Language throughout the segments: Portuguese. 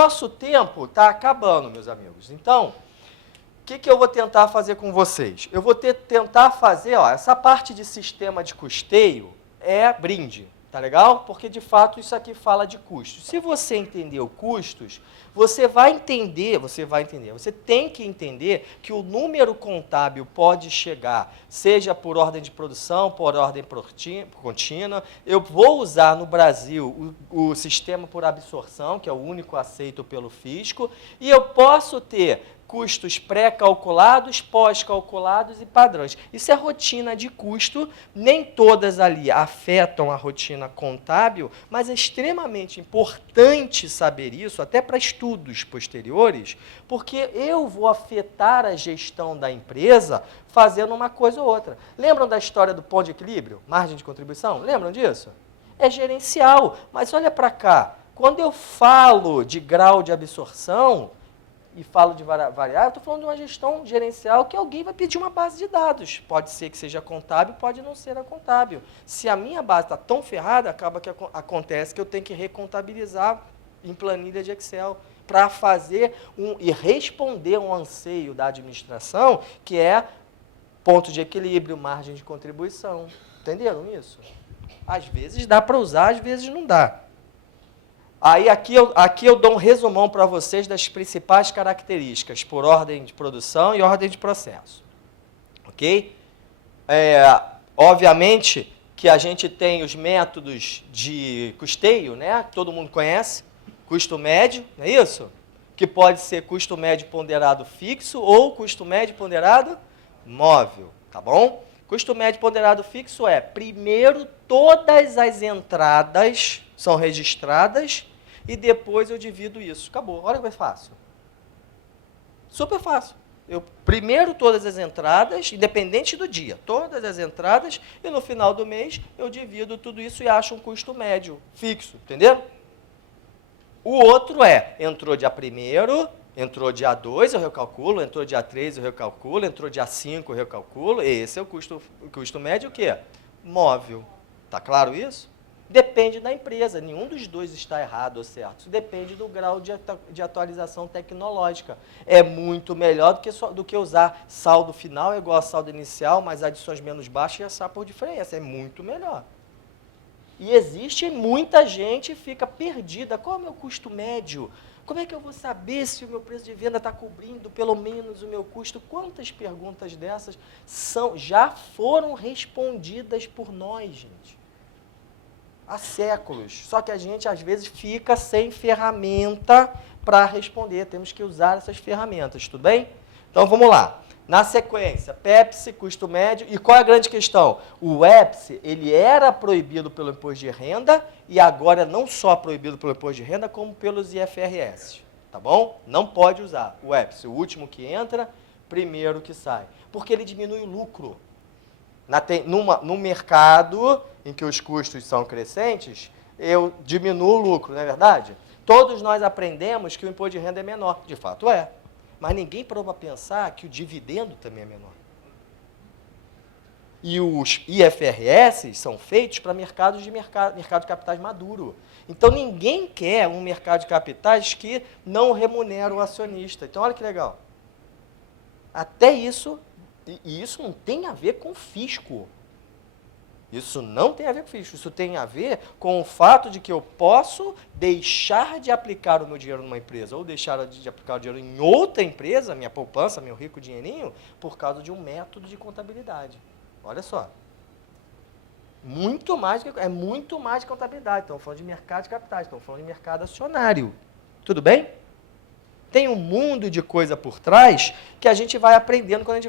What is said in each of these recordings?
nosso tempo está acabando, meus amigos. Então, o que eu vou tentar fazer com vocês? Eu vou tentar fazer, ó, essa parte de sistema de custeio é brinde, tá legal? Porque, de fato, isso aqui fala de custos. Se você entender os custos, você tem que entender que o número contábil pode chegar, seja por ordem de produção, por ordem contínua. Eu vou usar no Brasil o sistema por absorção, que é o único aceito pelo fisco, e eu posso ter custos pré-calculados, pós-calculados e padrões. Isso é rotina de custo, nem todas ali afetam a rotina contábil, mas é extremamente importante saber isso, até para estudos posteriores, porque eu vou afetar a gestão da empresa fazendo uma coisa ou outra. Lembram da história do ponto de equilíbrio? Margem de contribuição? Lembram disso? É gerencial, mas olha para cá, quando eu falo de grau de absorção, e falo de variável, estou falando de uma gestão gerencial que alguém vai pedir uma base de dados. Pode ser que seja contábil, pode não ser a contábil. Se a minha base está tão ferrada, acaba que acontece que eu tenho que recontabilizar em planilha de Excel para fazer e responder um anseio da administração, que é ponto de equilíbrio, margem de contribuição. Entenderam isso? Às vezes dá para usar, às vezes não dá. Aí aqui eu dou um resumão para vocês das principais características, por ordem de produção e ordem de processo. Ok? Obviamente que a gente tem os métodos de custeio, né? Todo mundo conhece, custo médio, não é isso? Que pode ser custo médio ponderado fixo ou custo médio ponderado móvel, tá bom? Custo médio ponderado fixo é, primeiro, todas as entradas são registradas e depois eu divido isso. Acabou. Olha que é fácil. Super fácil. Primeiro todas as entradas, independente do dia, todas as entradas, e no final do mês eu divido tudo isso e acho um custo médio fixo, entenderam? O outro entrou dia 1º, entrou dia 2, eu recalculo, entrou dia 3, eu recalculo, entrou dia 5, eu recalculo, esse é o custo médio o quê? Móvel. Tá claro isso? Depende da empresa, nenhum dos dois está errado ou certo. Isso depende do grau de atualização tecnológica. É muito melhor do que usar saldo final igual a saldo inicial, mas adições menos baixas e assar por diferença. É muito melhor. E existe muita gente que fica perdida. Qual é o meu custo médio? Como é que eu vou saber se o meu preço de venda está cobrindo pelo menos o meu custo? Quantas perguntas dessas já foram respondidas por nós, gente? Há séculos. Só que a gente, às vezes, fica sem ferramenta para responder. Temos que usar essas ferramentas, tudo bem? Então, vamos lá. Na sequência, Pepsi, custo médio. E qual é a grande questão? O EPS, ele era proibido pelo imposto de renda e agora não só proibido pelo imposto de renda, como pelos IFRS. Tá bom? Não pode usar o EPS. O último que entra, primeiro que sai. Porque ele diminui o lucro. No mercado em que os custos são crescentes, eu diminuo o lucro, não é verdade? Todos nós aprendemos que o imposto de renda é menor. De fato é. Mas ninguém parou para pensar que o dividendo também é menor. E os IFRS são feitos para mercado de capitais maduro. Então, ninguém quer um mercado de capitais que não remunera o acionista. Então, olha que legal. Até isso, e isso não tem a ver com fisco. Isso não tem a ver com fisco. Isso tem a ver com o fato de que eu posso deixar de aplicar o meu dinheiro numa empresa ou deixar de aplicar o dinheiro em outra empresa, minha poupança, meu rico dinheirinho, por causa de um método de contabilidade. Olha só. É muito mais que contabilidade. Estamos falando de mercado de capitais, estamos falando de mercado acionário. Tudo bem? Tem um mundo de coisa por trás que a gente vai aprendendo quando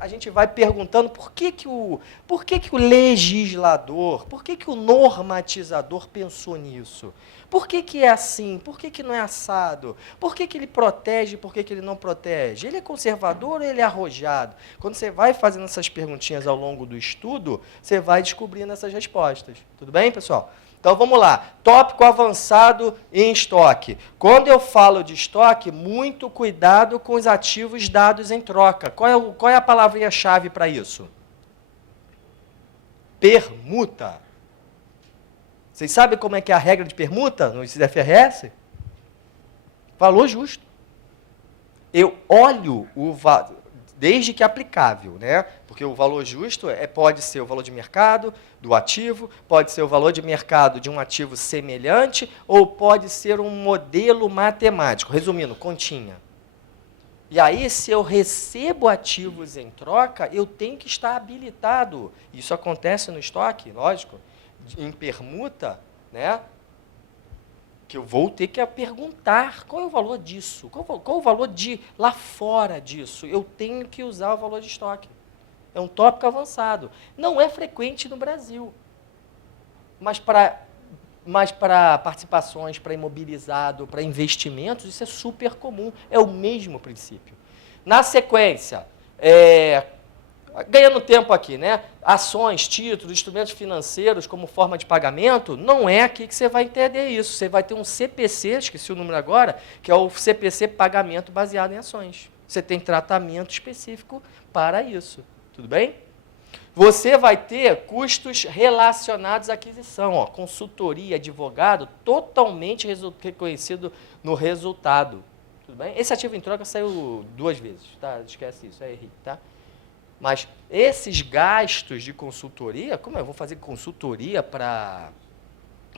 a gente vai perguntando por que o legislador, por que o normatizador pensou nisso? Por que é assim? Por que não é assado? Por que ele protege? Por que ele não protege? Ele é conservador ou ele é arrojado? Quando você vai fazendo essas perguntinhas ao longo do estudo, você vai descobrindo essas respostas. Tudo bem, pessoal? Então, vamos lá. Tópico avançado em estoque. Quando eu falo de estoque, muito cuidado com os ativos dados em troca. Qual é a palavrinha-chave para isso? Permuta. Vocês sabem como é que é a regra de permuta no IFRS? Valor justo. Eu olho desde que aplicável, né? Porque o valor justo pode ser o valor de mercado do ativo, pode ser o valor de mercado de um ativo semelhante, ou pode ser um modelo matemático. Resumindo, continha. E aí, se eu recebo ativos em troca, eu tenho que estar habilitado. Isso acontece no estoque, lógico, em permuta, né? Que eu vou ter que perguntar qual é o valor disso, qual o valor de lá fora disso. Eu tenho que usar o valor de estoque. É um tópico avançado. Não é frequente no Brasil, mas para participações, para imobilizado, para investimentos, isso é super comum, é o mesmo princípio. Na sequência, ganhando tempo aqui, né? Ações, títulos, instrumentos financeiros como forma de pagamento, não é aqui que você vai entender isso. Você vai ter um CPC, esqueci o número agora, que é o CPC pagamento baseado em ações. Você tem tratamento específico para isso. Tudo bem? Você vai ter custos relacionados à aquisição, ó, consultoria, advogado, totalmente reconhecido no resultado. Tudo bem? Esse ativo em troca saiu 2 vezes, tá? Esquece isso, errei, tá? Mas esses gastos de consultoria, como eu vou fazer consultoria para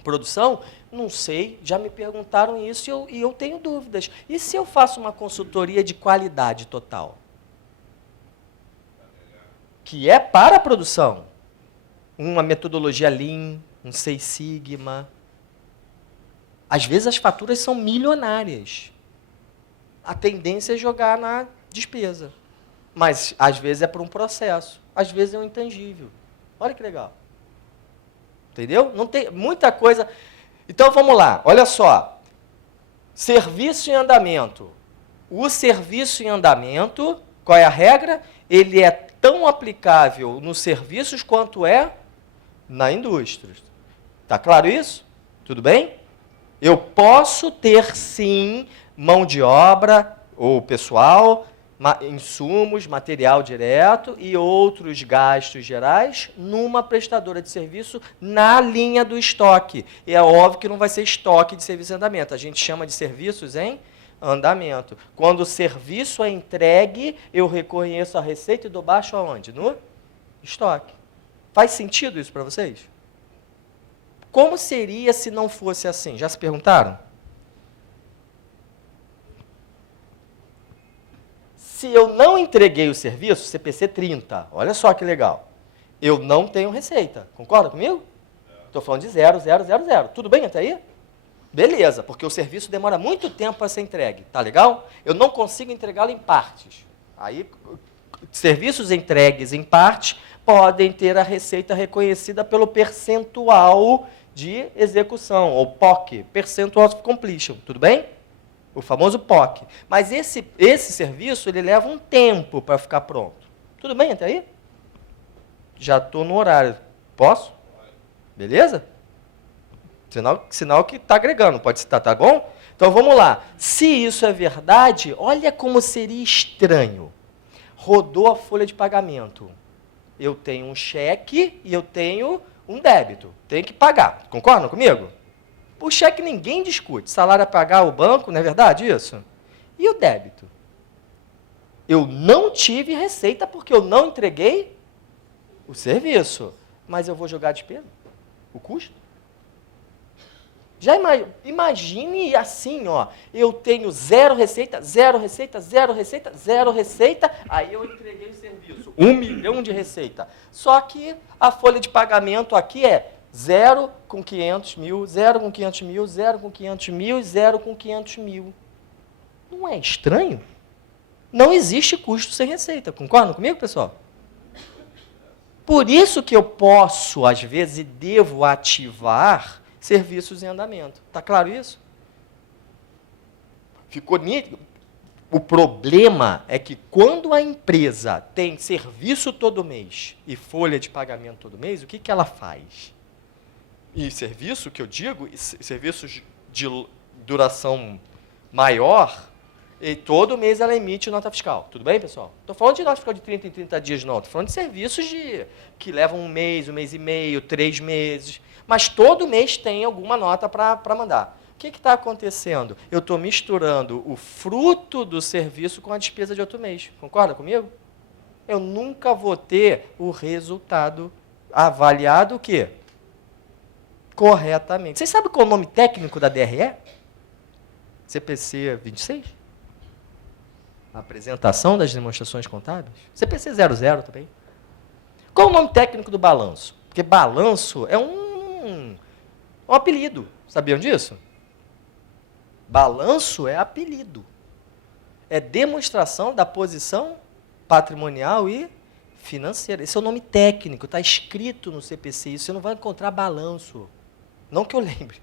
produção? Não sei, já me perguntaram isso e eu tenho dúvidas. E se eu faço uma consultoria de qualidade total? Que é para a produção. Uma metodologia Lean, um Six Sigma. Às vezes as faturas são milionárias. A tendência é jogar na despesa. Mas, às vezes, é por um processo. Às vezes, é um intangível. Olha que legal. Entendeu? Não tem muita coisa. Então, vamos lá. Olha só. Serviço em andamento. O serviço em andamento, qual é a regra? Ele é tão aplicável nos serviços quanto é na indústria. Está claro isso? Tudo bem? Eu posso ter, sim, mão de obra ou pessoal, insumos, material direto e outros gastos gerais numa prestadora de serviço na linha do estoque. E é óbvio que não vai ser estoque de serviço em andamento. A gente chama de serviços em andamento. Quando o serviço é entregue, eu reconheço a receita e dou baixo aonde? No estoque. Faz sentido isso para vocês? Como seria se não fosse assim? Já se perguntaram? Se eu não entreguei o serviço, CPC 30, olha só que legal, eu não tenho receita. Concorda comigo? Estou falando de 0, 0, 0, 0. Tudo bem até aí? Beleza, porque o serviço demora muito tempo para ser entregue. Tá legal? Eu não consigo entregá-lo em partes. Aí, serviços entregues em parte podem ter a receita reconhecida pelo percentual de execução, ou POC, Percentual of Completion. Tudo bem? O famoso POC. Mas esse serviço, ele leva um tempo para ficar pronto. Tudo bem até aí? Já estou no horário. Posso? Beleza? Sinal que está agregando. Pode citar, tá bom? Então, vamos lá. Se isso é verdade, olha como seria estranho. Rodou a folha de pagamento. Eu tenho um cheque e eu tenho um débito. Tenho que pagar. Concordam comigo? O cheque ninguém discute. Salário a pagar o banco, não é verdade isso? E o débito? Eu não tive receita porque eu não entreguei o serviço. Mas eu vou jogar a despesa? O custo? Já imagine assim, ó, eu tenho 0 receita, 0 receita, 0 receita, 0 receita, aí eu entreguei o serviço, 1 milhão de receita. Só que a folha de pagamento aqui é 0 com 500 mil, 0 com 500 mil, 0 com 500 mil e 0 com 500 mil. Não é estranho? Não existe custo sem receita, concordam comigo, pessoal? Por isso que eu posso, às vezes, e devo ativar serviços em andamento. Está claro isso? Ficou nítido? O problema é que quando a empresa tem serviço todo mês e folha de pagamento todo mês, o que ela faz? E serviço, que eu digo, serviços de duração maior, e todo mês ela emite nota fiscal. Tudo bem, pessoal? Estou falando de nota fiscal de 30 em 30 dias, não. Estou falando de serviços que levam um mês e meio, 3 meses. Mas todo mês tem alguma nota para mandar. O que está acontecendo? Eu estou misturando o fruto do serviço com a despesa de outro mês. Concorda comigo? Eu nunca vou ter o resultado avaliado o quê? Corretamente. Vocês sabem qual é o nome técnico da DRE? CPC 26? Apresentação das demonstrações contábeis? CPC 00 também. Qual é o nome técnico do balanço? Porque balanço é um apelido. Sabiam disso? Balanço é apelido. É demonstração da posição patrimonial e financeira. Esse é o nome técnico, está escrito no CPC. Isso você não vai encontrar balanço. Não que eu lembre.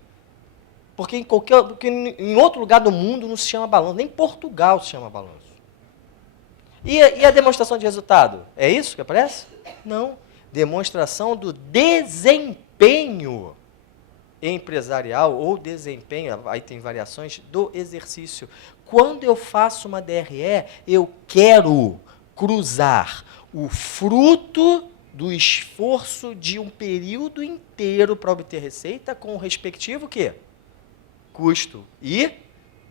Porque em outro lugar do mundo não se chama balanço. Nem em Portugal se chama balanço. E a demonstração de resultado? É isso que aparece? Não. Demonstração do desempenho empresarial ou desempenho, aí tem variações, do exercício. Quando eu faço uma DRE, eu quero cruzar o fruto do esforço de um período inteiro para obter receita com o respectivo quê? Custo e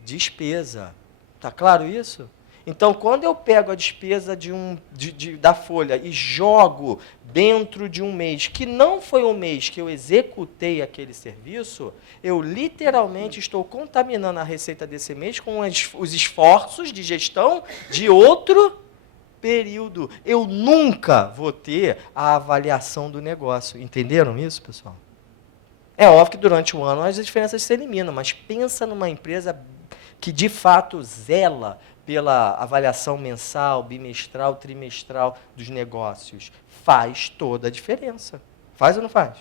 despesa. Está claro isso? Então, quando eu pego a despesa da folha e jogo dentro de um mês, que não foi um mês que eu executei aquele serviço, eu literalmente estou contaminando a receita desse mês com os esforços de gestão de outro período. Eu nunca vou ter a avaliação do negócio. Entenderam isso, pessoal? É óbvio que durante o ano as diferenças se eliminam, mas pensa numa empresa que de fato zela pela avaliação mensal, bimestral, trimestral dos negócios. Faz toda a diferença. Faz ou não faz?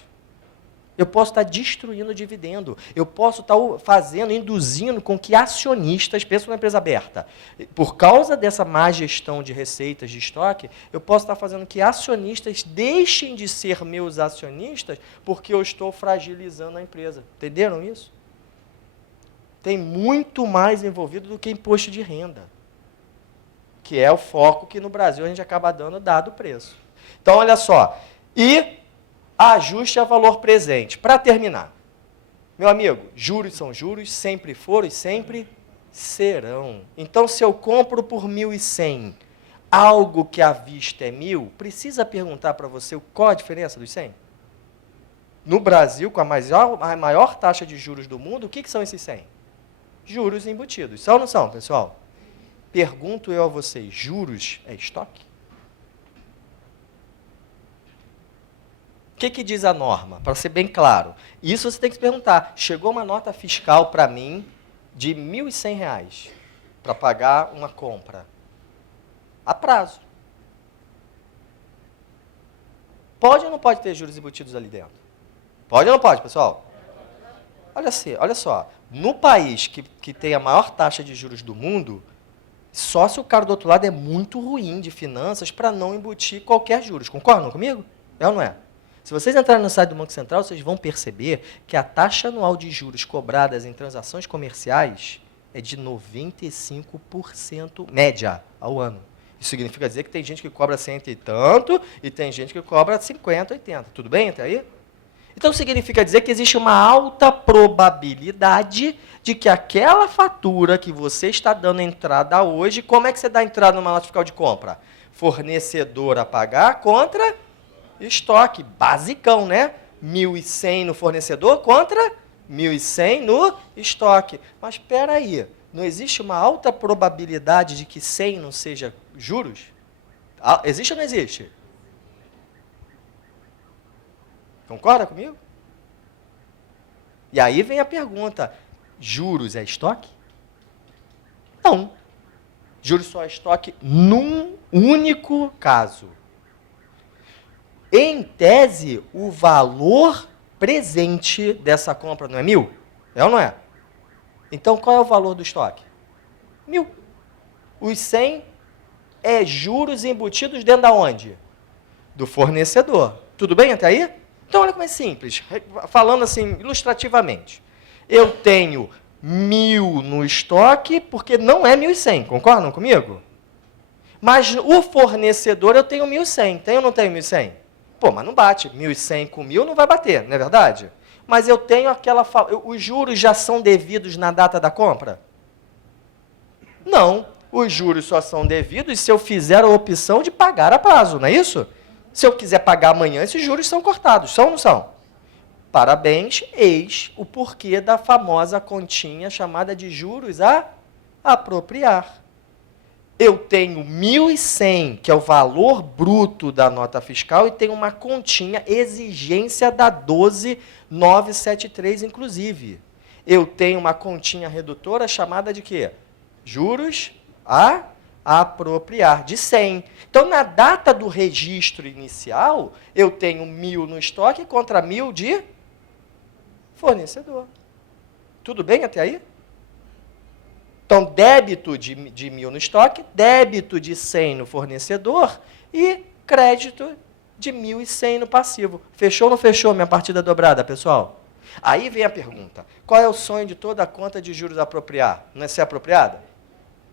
Eu posso estar destruindo o dividendo. Eu posso estar induzindo com que acionistas, pensa numa empresa aberta, por causa dessa má gestão de receitas de estoque, eu posso estar fazendo que acionistas deixem de ser meus acionistas porque eu estou fragilizando a empresa. Entenderam isso? Tem muito mais envolvido do que imposto de renda, que é o foco que no Brasil a gente acaba dando dado o preço. Então, olha só. E ajuste a valor presente. Para terminar, meu amigo, juros são juros, sempre foram e sempre serão. Então, se eu compro por 1.100, algo que à vista é 1.000, precisa perguntar para você qual a diferença dos 100? No Brasil, com a maior taxa de juros do mundo, o que são esses 100? Juros embutidos. São ou não são, pessoal? Pergunto eu a vocês, juros é estoque? O que diz a norma? Para ser bem claro. Isso você tem que se perguntar. Chegou uma nota fiscal para mim de R$ 1.100 para pagar uma compra a prazo. Pode ou não pode ter juros embutidos ali dentro? Pode ou não pode, pessoal? Olha só. No país que tem a maior taxa de juros do mundo, só se o cara do outro lado é muito ruim de finanças para não embutir qualquer juros. Concordam comigo? É ou não é? Se vocês entrarem no site do Banco Central, vocês vão perceber que a taxa anual de juros cobradas em transações comerciais é de 95% média ao ano. Isso significa dizer que tem gente que cobra 100 e tanto e tem gente que cobra 50, 80. Tudo bem até aí? Então, significa dizer que existe uma alta probabilidade de que aquela fatura que você está dando entrada hoje, como é que você dá entrada numa nota fiscal de compra? Fornecedor a pagar contra estoque. Basicão, né? 1.100 no fornecedor contra 1.100 no estoque. Mas espera aí, não existe uma alta probabilidade de que 100 não seja juros? Existe ou não existe? Concorda comigo? E aí vem a pergunta, juros é estoque? Não. Juros só é estoque num único caso. Em tese, o valor presente dessa compra não é 1.000? É ou não é? Então, qual é o valor do estoque? 1.000. Os 100 é juros embutidos dentro da onde? Do fornecedor. Tudo bem até aí? Então, olha como é simples. Falando assim, ilustrativamente. Eu tenho 1.000 no estoque, porque não é 1.100. Concordam comigo? Mas o fornecedor eu tenho 1.100. Tem ou não tenho 1.100? Pô, mas não bate. 1.100 com 1.000 não vai bater, não é verdade? Mas eu tenho aquela... Os juros já são devidos na data da compra? Não. Os juros só são devidos se eu fizer a opção de pagar a prazo, não é isso? Se eu quiser pagar amanhã, esses juros são cortados. São ou não são? Parabéns, eis o porquê da famosa continha chamada de juros a apropriar. Eu tenho 1.100, que é o valor bruto da nota fiscal, e tenho uma continha exigência da 12.973, inclusive. Eu tenho uma continha redutora chamada de quê? Juros a apropriar, de 100. Então, na data do registro inicial, eu tenho 1.000 no estoque contra 1.000 de fornecedor. Tudo bem até aí? Então, débito de 1.000 no estoque, débito de 100 no fornecedor e crédito de 1.100 no passivo. Fechou ou não fechou minha partida dobrada, pessoal? Aí vem a pergunta, qual é o sonho de toda a conta de juros apropriar? Não é ser apropriada?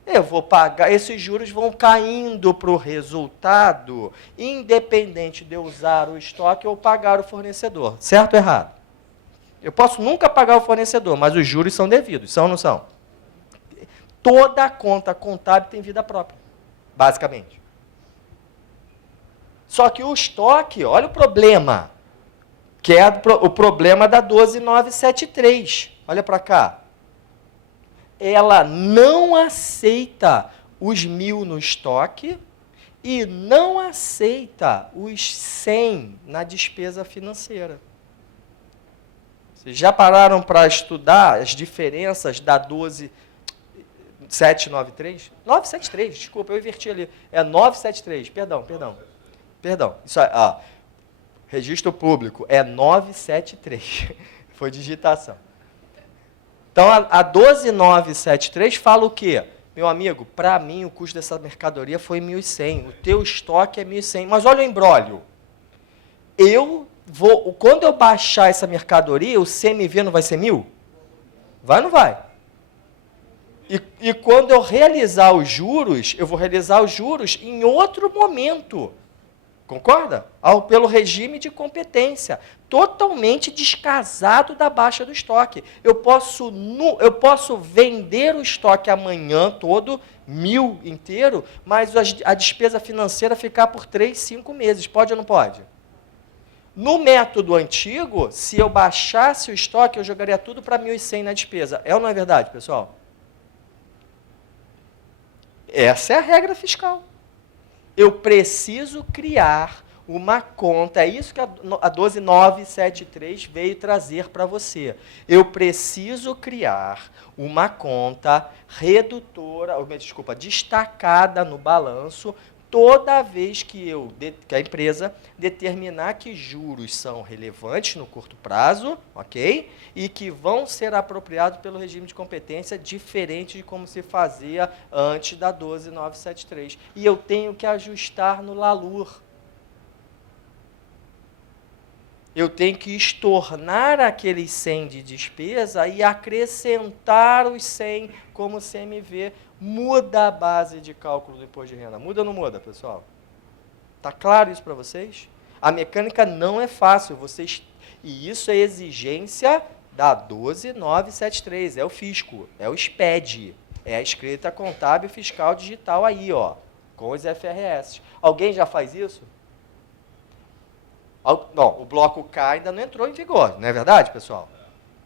Eu vou pagar, esses juros vão caindo para o resultado, independente de eu usar o estoque ou pagar o fornecedor. Certo ou errado? Eu posso nunca pagar o fornecedor, mas os juros são devidos, são ou não são? Toda a conta contábil tem vida própria, basicamente. Só que o estoque, olha o problema, que é o problema da 12.973. Olha para cá. Ela não aceita os 1.000 no estoque e não aceita os 100 na despesa financeira. Vocês já pararam para estudar as diferenças da 12.793? 973, desculpa, eu inverti ali. É 973, perdão. Isso aí, registro público é 973. Foi digitação. Então, a 12.973 fala o quê? Meu amigo, para mim o custo dessa mercadoria foi 1.100, o teu estoque é 1.100. Mas olha o imbróglio. Quando eu baixar essa mercadoria, o CMV não vai ser 1.000? Vai ou não vai? E quando eu realizar os juros, eu vou realizar os juros em outro momento. Concorda? Pelo regime de competência, totalmente descasado da baixa do estoque. Eu posso vender o estoque amanhã todo, 1.000 inteiro, mas a despesa financeira ficar por 3, 5 meses. Pode ou não pode? No método antigo, se eu baixasse o estoque, eu jogaria tudo para 1.100 na despesa. É ou não é verdade, pessoal? Essa é a regra fiscal. Eu preciso criar uma conta, é isso que a 12.973 veio trazer para você. Eu preciso criar uma conta redutora, destacada no balanço, toda vez que a empresa determinar que juros são relevantes no curto prazo, ok? E que vão ser apropriados pelo regime de competência diferente de como se fazia antes da 12.973. E eu tenho que ajustar no LALUR. Eu tenho que estornar aqueles 100 de despesa e acrescentar os 100 como CMV. Muda a base de cálculo do imposto de renda. Muda ou não muda, pessoal? Está claro isso para vocês? A mecânica não é fácil. E isso é exigência da 12.973. É o fisco, é o SPED. É a escrita contábil fiscal digital aí, com os FRS. Alguém já faz isso? Não, o bloco K ainda não entrou em vigor, não é verdade, pessoal?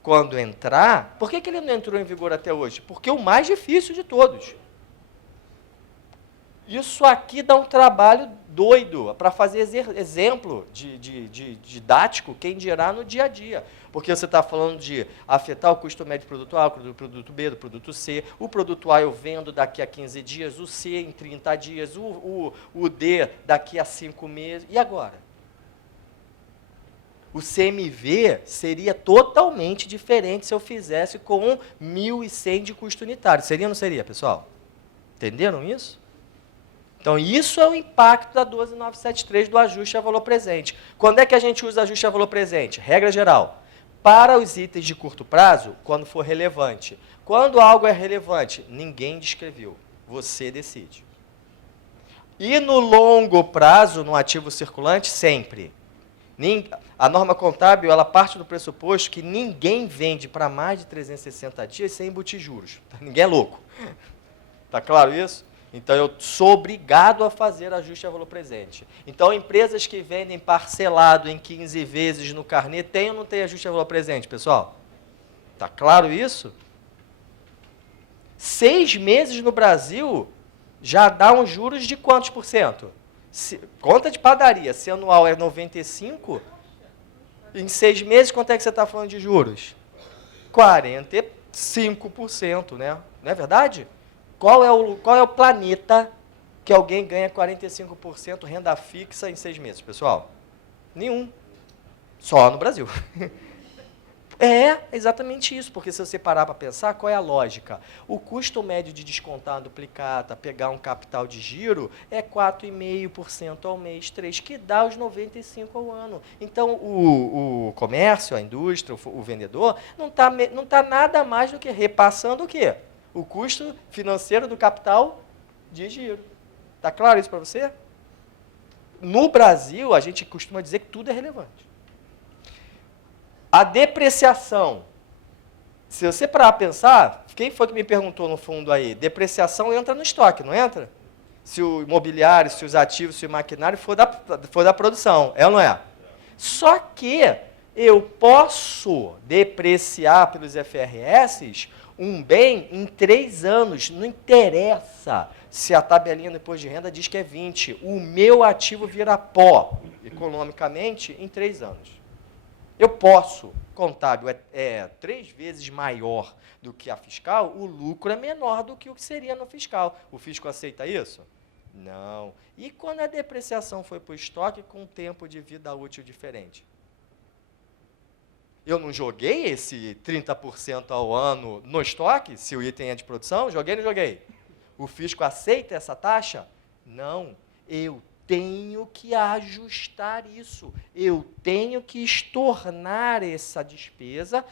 Quando entrar, por que ele não entrou em vigor até hoje? Porque é o mais difícil de todos. Isso aqui dá um trabalho doido para fazer exemplo didático, quem dirá no dia a dia. Porque você está falando de afetar o custo médio do produto A, do produto B, do produto C. O produto A eu vendo daqui a 15 dias, o C em 30 dias, o D daqui a 5 meses. E agora? O CMV seria totalmente diferente se eu fizesse com 1.100 de custo unitário. Seria ou não seria, pessoal? Entenderam isso? Então, isso é o impacto da 12.973 do ajuste a valor presente. Quando é que a gente usa ajuste a valor presente? Regra geral. Para os itens de curto prazo, quando for relevante. Quando algo é relevante, ninguém descreveu. Você decide. E no longo prazo, no ativo circulante, sempre. A norma contábil, ela parte do pressuposto que ninguém vende para mais de 360 dias sem embutir juros. Ninguém é louco. Está claro isso? Então, eu sou obrigado a fazer ajuste a valor presente. Então, empresas que vendem parcelado em 15 vezes no carnê, tem ou não tem ajuste a valor presente, pessoal? Está claro isso? 6 meses no Brasil já dá uns juros de quantos por cento? Conta de padaria, se anual é 95, em 6 meses, quanto é que você está falando de juros? 45%, né? Não é verdade? Qual é o planeta que alguém ganha 45% renda fixa em 6 meses, pessoal? Nenhum. Só no Brasil. É exatamente isso, porque se você parar para pensar, qual é a lógica? O custo médio de descontar uma duplicata, pegar um capital de giro, é 4,5% ao mês, 3%, que dá os 95% ao ano. Então, o comércio, a indústria, o vendedor, não tá nada mais do que repassando o quê? O custo financeiro do capital de giro. Está claro isso para você? No Brasil, a gente costuma dizer que tudo é relevante. A depreciação. Se você parar a pensar, quem foi que me perguntou no fundo aí? Depreciação entra no estoque, não entra? Se o imobiliário, se os ativos, se o maquinário for da produção, é ou não é? Só que eu posso depreciar pelos FRS um bem em 3 anos, não interessa se a tabelinha do imposto de renda diz que é 20. O meu ativo vira pó, economicamente, em 3 anos. Eu posso, contábil é 3 vezes maior do que a fiscal, o lucro é menor do que o que seria no fiscal. O fisco aceita isso? Não. E quando a depreciação foi para o estoque com um tempo de vida útil diferente? Eu não joguei esse 30% ao ano no estoque, se o item é de produção? Joguei ou não joguei? O fisco aceita essa taxa? Não. Eu tenho que ajustar isso. Eu tenho que estornar essa despesa,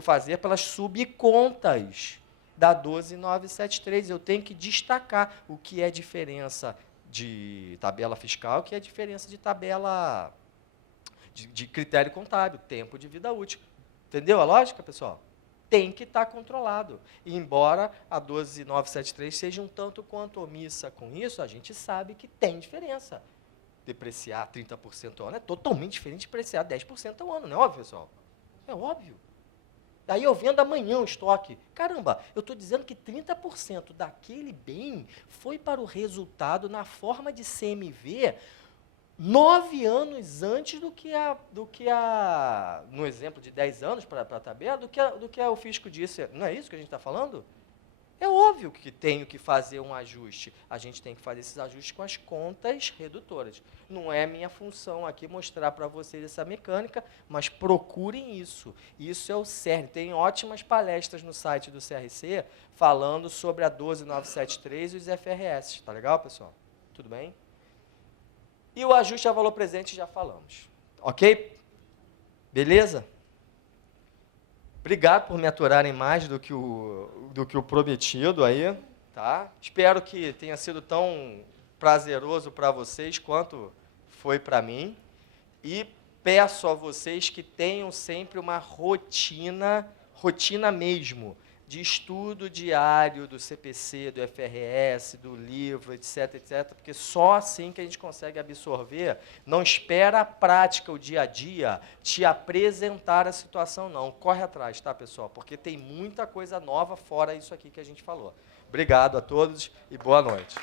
fazer pelas subcontas da 12973. Eu tenho que destacar o que é diferença de tabela fiscal, o que é diferença de tabela de critério contábil, tempo de vida útil. Entendeu a lógica, pessoal? Tem que estar controlado. E embora a 12973 seja um tanto quanto omissa com isso, a gente sabe que tem diferença. Depreciar 30% ao ano é totalmente diferente de depreciar 10% ao ano, não é óbvio, pessoal? É óbvio. Daí eu vendo amanhã o estoque. Caramba, eu estou dizendo que 30% daquele bem foi para o resultado na forma de CMV 9 anos antes do que no exemplo de 10 anos para a tabela, do que o fisco disse. Não é isso que a gente está falando? É óbvio que tenho que fazer um ajuste. A gente tem que fazer esses ajustes com as contas redutoras. Não é minha função aqui mostrar para vocês essa mecânica, mas procurem isso. Isso é o cerne. Tem ótimas palestras no site do CRC falando sobre a 12973 e os FRS. Tá legal, pessoal? Tudo bem? E o ajuste a valor presente já falamos. Ok? Beleza? Obrigado por me aturarem mais do que o prometido aí. Tá? Espero que tenha sido tão prazeroso para vocês quanto foi para mim. E peço a vocês que tenham sempre uma rotina mesmo, de estudo diário do CPC, do FRS, do livro, etc, etc, porque só assim que a gente consegue absorver. Não espera a prática, o dia a dia, te apresentar a situação, não. Corre atrás, tá, pessoal? Porque tem muita coisa nova fora isso aqui que a gente falou. Obrigado a todos e boa noite.